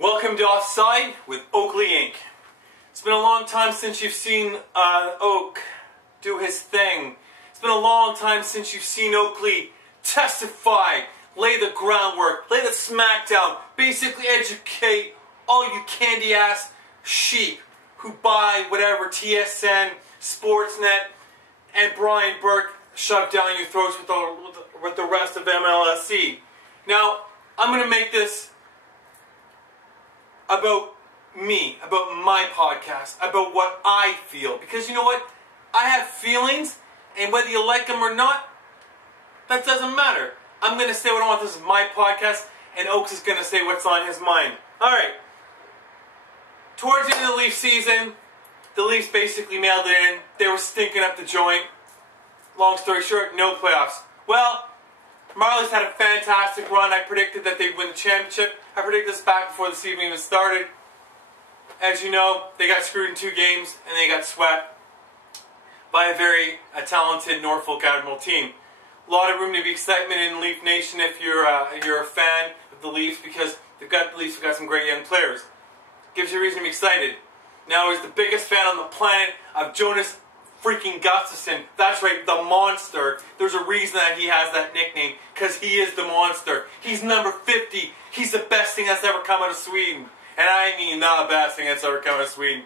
Welcome to Offside with Oakley Inc. It's been a long time since you've seen Oak do his thing. It's been a long time since you've seen Oakley testify, lay the groundwork, lay the smackdown, basically educate all you candy-ass sheep who buy whatever TSN, Sportsnet, and Brian Burke shoved down your throats with the rest of MLSE. Now, I'm going to make this about me, about my podcast, about what I feel. Because you know what? I have feelings, and whether you like them or not, that doesn't matter. I'm going to say what I want. This is my podcast, and Oaks is going to say what's on his mind. Alright. Towards the end of the Leaf season, the Leafs basically mailed it in. They were stinking up the joint. Long story short, no playoffs. Well, Marlies had a fantastic run. I predicted that they'd win the championship. I predicted this back before the season even started. As you know, they got screwed in 2 games, and they got swept by a very talented Norfolk Admiral team. A lot of room to be excitement in Leaf Nation if you're a fan of the Leafs, because the Leafs have got some great young players. Gives you a reason to be excited. Now, he's the biggest fan on the planet of Jonas freaking Gustavsson. That's right, the Monster. There's a reason that he has that nickname, because he is the Monster. He's number 50. He's the best thing that's ever come out of Sweden. And I mean the best thing that's ever come out of Sweden.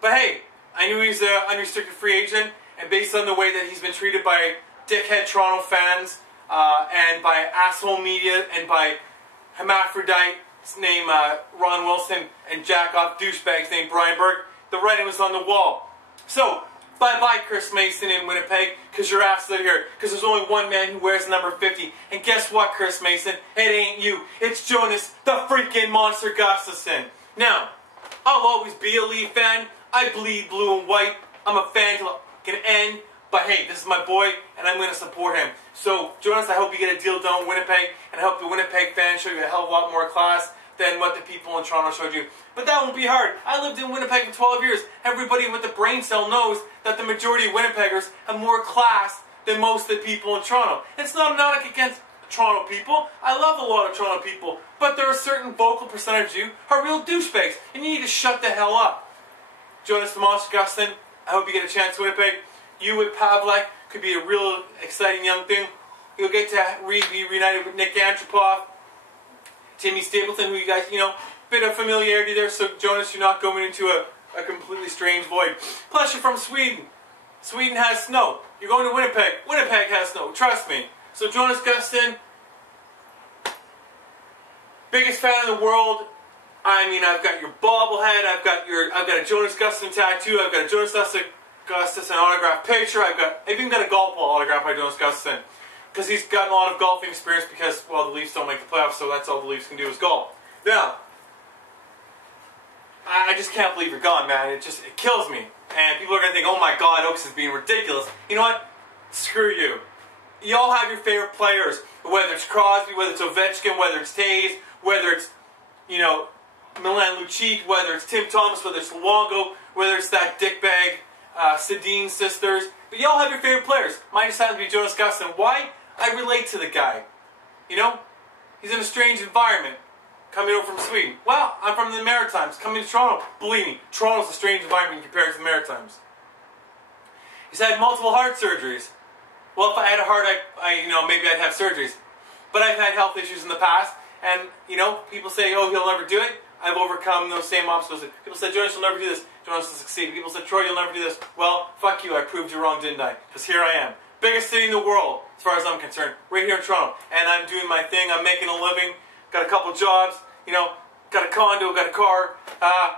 But hey, I knew he's an unrestricted free agent, and based on the way that he's been treated by dickhead Toronto fans, and by asshole media, and by hermaphrodites named Ron Wilson, and jack-off douchebags named Brian Burke, the writing was on the wall. So, bye-bye Chris Mason in Winnipeg, because your ass is out here, because there's only one man who wears number 50. And guess what, Chris Mason? It ain't you. It's Jonas, the freaking Monster Gustavsson. Now, I'll always be a Leaf fan. I bleed blue and white. I'm a fan till it can end. But hey, this is my boy, and I'm going to support him. So, Jonas, I hope you get a deal done in Winnipeg, and I hope the Winnipeg fans show you a hell of a lot more class than what the people in Toronto showed you. But that won't be hard. I lived in Winnipeg for 12 years. Everybody with a brain cell knows that the majority of Winnipeggers have more class than most of the people in Toronto. It's not a knock against Toronto people. I love a lot of Toronto people. But there are a certain vocal percentage of you who are real douchebags, and you need to shut the hell up. Jonas the Monster Gustavsson, I hope you get a chance to Winnipeg. You with Pavlik could be a real exciting young thing. You'll get to be reunited with Nick Antropov, Timmy Stapleton, who you guys, bit of familiarity there, so Jonas, you're not going into a completely strange void. Plus, you're from Sweden. Sweden has snow. You're going to Winnipeg. Winnipeg has snow. Trust me. So Jonas Gustavsson, biggest fan in the world. I mean, I've got your bobblehead. I've got a Jonas Gustavsson tattoo. I've got a Jonas Gustavsson autographed picture. I've even got a golf ball autographed by Jonas Gustavsson, because he's gotten a lot of golfing experience, because, well, the Leafs don't make the playoffs, so that's all the Leafs can do is golf. Now, I just can't believe you're gone, man. It kills me. And people are going to think, oh my God, Oaks is being ridiculous. You know what? Screw you. You all have your favorite players, whether it's Crosby, whether it's Ovechkin, whether it's Taves, whether it's, Milan Lucic, whether it's Tim Thomas, whether it's Luongo, whether it's that dickbag Sedin sisters. But you all have your favorite players. Mine just happens to be Jonas Gustavsson. Why? I relate to the guy. He's in a strange environment. Coming over from Sweden. Well, I'm from the Maritimes. Coming to Toronto. Believe me, Toronto's a strange environment compared to the Maritimes. He's had multiple heart surgeries. Well, if I had a heart, maybe I'd have surgeries. But I've had health issues in the past, and, people say, oh, he'll never do it. I've overcome those same obstacles. People said, Jonas, you'll never do this. Jonas will succeed. People said, Troy, you'll never do this. Well, fuck you. I proved you wrong, didn't I? Because here I am. Biggest city in the world, as far as I'm concerned. Right here in Toronto. And I'm doing my thing. I'm making a living. Got a couple jobs. Got a condo, got a car.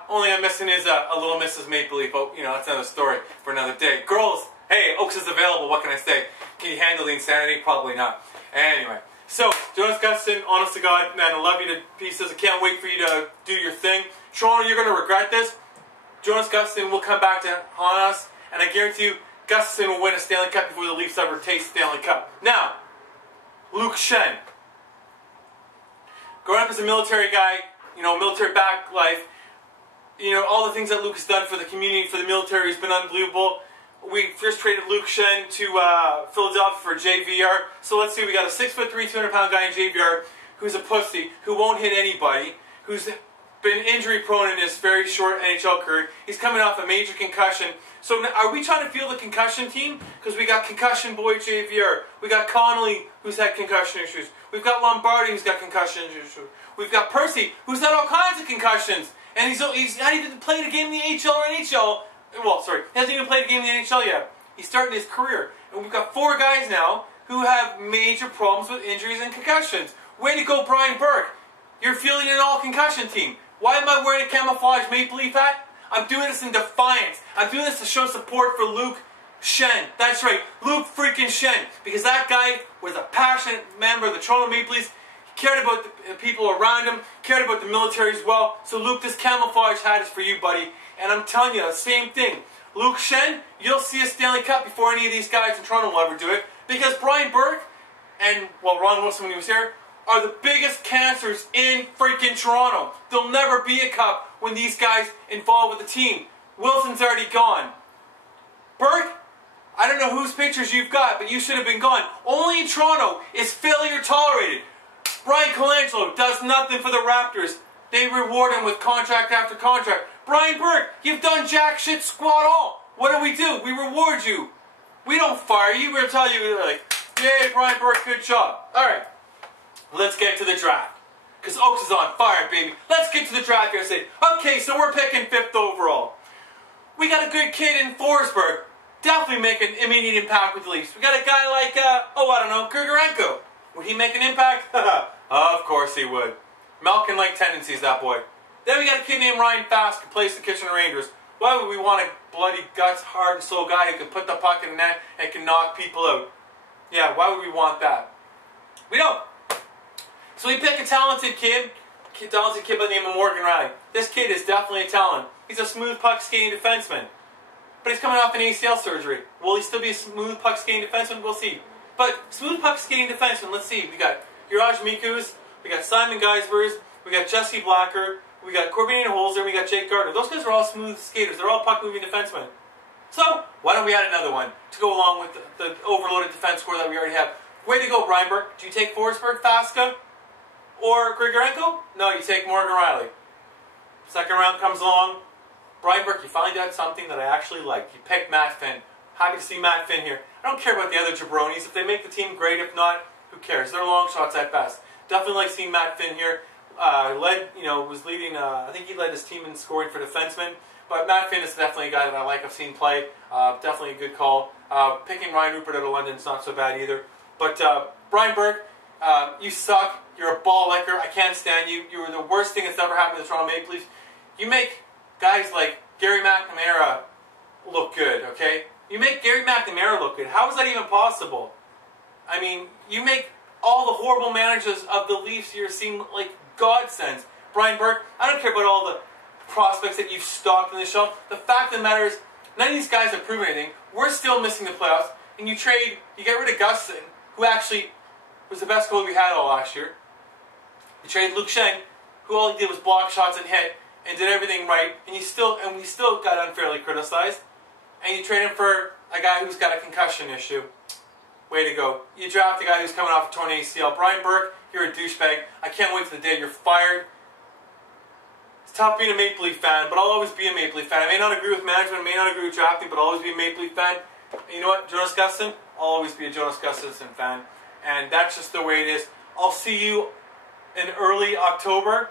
Only I'm missing is a little Mrs. Maple Leaf. Oh, that's another story for another day. Girls, hey, Oaks is available. What can I say? Can you handle the insanity? Probably not. Anyway, so Jonas Gustavsson, honest to God, man, I love you to pieces. I can't wait for you to do your thing. Toronto, you're going to regret this. Jonas Gustavsson will come back to haunt us, and I guarantee you, Gustavsson will win a Stanley Cup before the Leafs ever taste Stanley Cup. Now, Luke Schenn. Growing up as a military guy, military back life, all the things that Luke has done for the community, for the military, has been unbelievable. We first traded Luke Schenn to Philadelphia for JVR. So let's see, we got a 6'3", 200-pound guy in JVR who's a pussy, who won't hit anybody, who's been injury prone in his very short NHL career. He's coming off a major concussion. So are we trying to field the concussion team? Because we got concussion boy JVR. We got Connolly, who's had concussion issues. We've got Lombardi, who's got concussion issues. We've got Percy, who's had all kinds of concussions. And he's not even played a game in the AHL or NHL. Well, sorry, he hasn't even played a game in the NHL yet. He's starting his career. And we've got 4 guys now who have major problems with injuries and concussions. Way to go, Brian Burke. You're fielding an all-concussion team. Why am I wearing a camouflage Maple Leaf hat? I'm doing this in defiance. I'm doing this to show support for Luke Schenn. That's right, Luke freaking Schenn. Because that guy was a passionate member of the Toronto Maple Leafs. He cared about the people around him, cared about the military as well. So Luke, this camouflage hat is for you, buddy. And I'm telling you, the same thing. Luke Schenn, you'll see a Stanley Cup before any of these guys in Toronto will ever do it. Because Brian Burke and, well, Ron Wilson when he was here, are the biggest cancers in freaking Toronto. There'll never be a cup when these guys involved with the team. Wilson's already gone. Burke, I don't know whose pictures you've got, but you should have been gone. Only in Toronto is failure tolerated. Brian Colangelo does nothing for the Raptors. They reward him with contract after contract. Brian Burke, you've done jack shit squat all. What do? We reward you. We don't fire you. We're telling you, like, yay, Brian Burke, good job. All right. Let's get to the draft. Because Oaks is on fire, baby. Let's get to the draft here. Say, okay, so we're picking 5th overall. We got a good kid in Forsberg. Definitely make an immediate impact with the Leafs. We got a guy like, I don't know, Grigorenko. Would he make an impact? Of course he would. Malkin-like tendencies, that boy. Then we got a kid named Ryan Fask who plays the Kitchener Rangers. Why would we want a bloody guts, heart, and soul guy who can put the puck in the net and can knock people out? Yeah, why would we want that? We don't. So we pick a talented kid by the name of Morgan Riley. This kid is definitely a talent. He's a smooth puck skating defenseman. But he's coming off an ACL surgery. Will he still be a smooth puck skating defenseman? We'll see. But smooth puck skating defenseman, let's see. We got Juraj Mikus, we got Simon Geisbers, we got Jesse Blacker, we got Corbinian Holzer, we got Jake Gardner. Those guys are all smooth skaters. They're all puck moving defensemen. So, why don't we add another one to go along with the overloaded defense core that we already have? Way to go, Brian Burke. Do you take Forsberg, Faska, or Grigorenko? No, you take Morgan Riley. Second round comes along. Brian Burke, you finally did something that I actually like. You picked Matt Finn. Happy to see Matt Finn here. I don't care about the other jabronis. If they make the team, great. If not, who cares? They're long shots at best. Definitely like seeing Matt Finn here. Was leading, I think he led his team in scoring for defensemen. But Matt Finn is definitely a guy that I like. I've seen play. Definitely a good call. Picking Ryan Rupert out of London is not so bad either. But Brian Burke, you suck. You're a ball licker. I can't stand you. You were the worst thing that's ever happened to the Toronto Maple Leafs. You make guys like Gary McNamara look good, okay? You make Gary McNamara look good. How is that even possible? I mean, you make all the horrible managers of the Leafs here seem like godsends. Brian Burke, I don't care about all the prospects that you've stocked in the shelf. The fact of the matter is, none of these guys have proven anything. We're still missing the playoffs. And you get rid of Gustin, who actually was the best goalie we had all last year. You trade Luke Schenn, who all he did was block shots and hit, and did everything right, and we still got unfairly criticized. And you trade him for a guy who's got a concussion issue. Way to go. You draft a guy who's coming off a torn ACL. Brian Burke, you're a douchebag. I can't wait till the day you're fired. It's tough being a Maple Leaf fan, but I'll always be a Maple Leaf fan. I may not agree with management, I may not agree with drafting, but I'll always be a Maple Leaf fan. And you know what, Jonas Gustavsson? I'll always be a Jonas Gustavsson fan. And that's just the way it is. I'll see you in early October,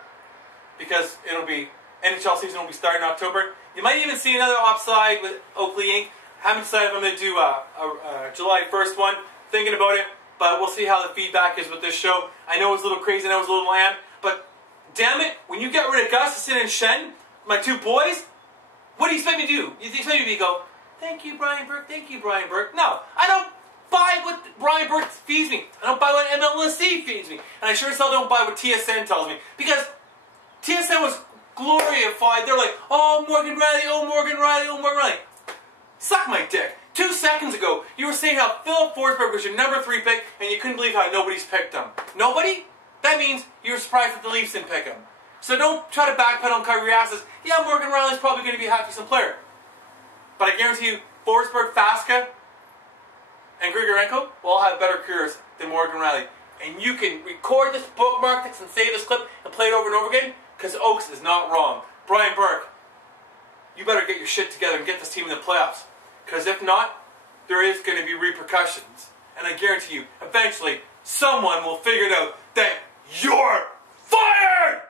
because NHL season will be starting in October. You might even see another offside with Oakley Inc. Haven't decided if I'm going to do a July 1st one. Thinking about it, but we'll see how the feedback is with this show. I know it's a little crazy, I know it's a little lamb, but damn it, when you get rid of Gustafsson and Schenn, my 2 boys, what do you expect me to do? You expect me to go, thank you, Brian Burke, thank you, Brian Burke. No, I don't buy what Brian Burke feeds me. I don't buy what MLSC feeds me. And I sure as hell don't buy what TSN tells me. Because TSN was glorified. They're like, oh, Morgan Riley, oh, Morgan Riley, oh, Morgan Riley. Suck my dick. 2 seconds ago, you were saying how Philip Forsberg was your number 3 pick, and you couldn't believe how nobody's picked him. Nobody? That means you were surprised that the Leafs didn't pick him. So don't try to backpedal and cover your asses. Yeah, Morgan Riley's probably going to be a half-decent player. But I guarantee you, Forsberg, Faska, and Grigorenko will all have better careers than Morgan Riley. And you can record this, bookmark this, and save this clip, and play it over and over again. Because Oaks is not wrong. Brian Burke, you better get your shit together and get this team in the playoffs. Because if not, there is going to be repercussions. And I guarantee you, eventually, someone will figure it out that you're fired!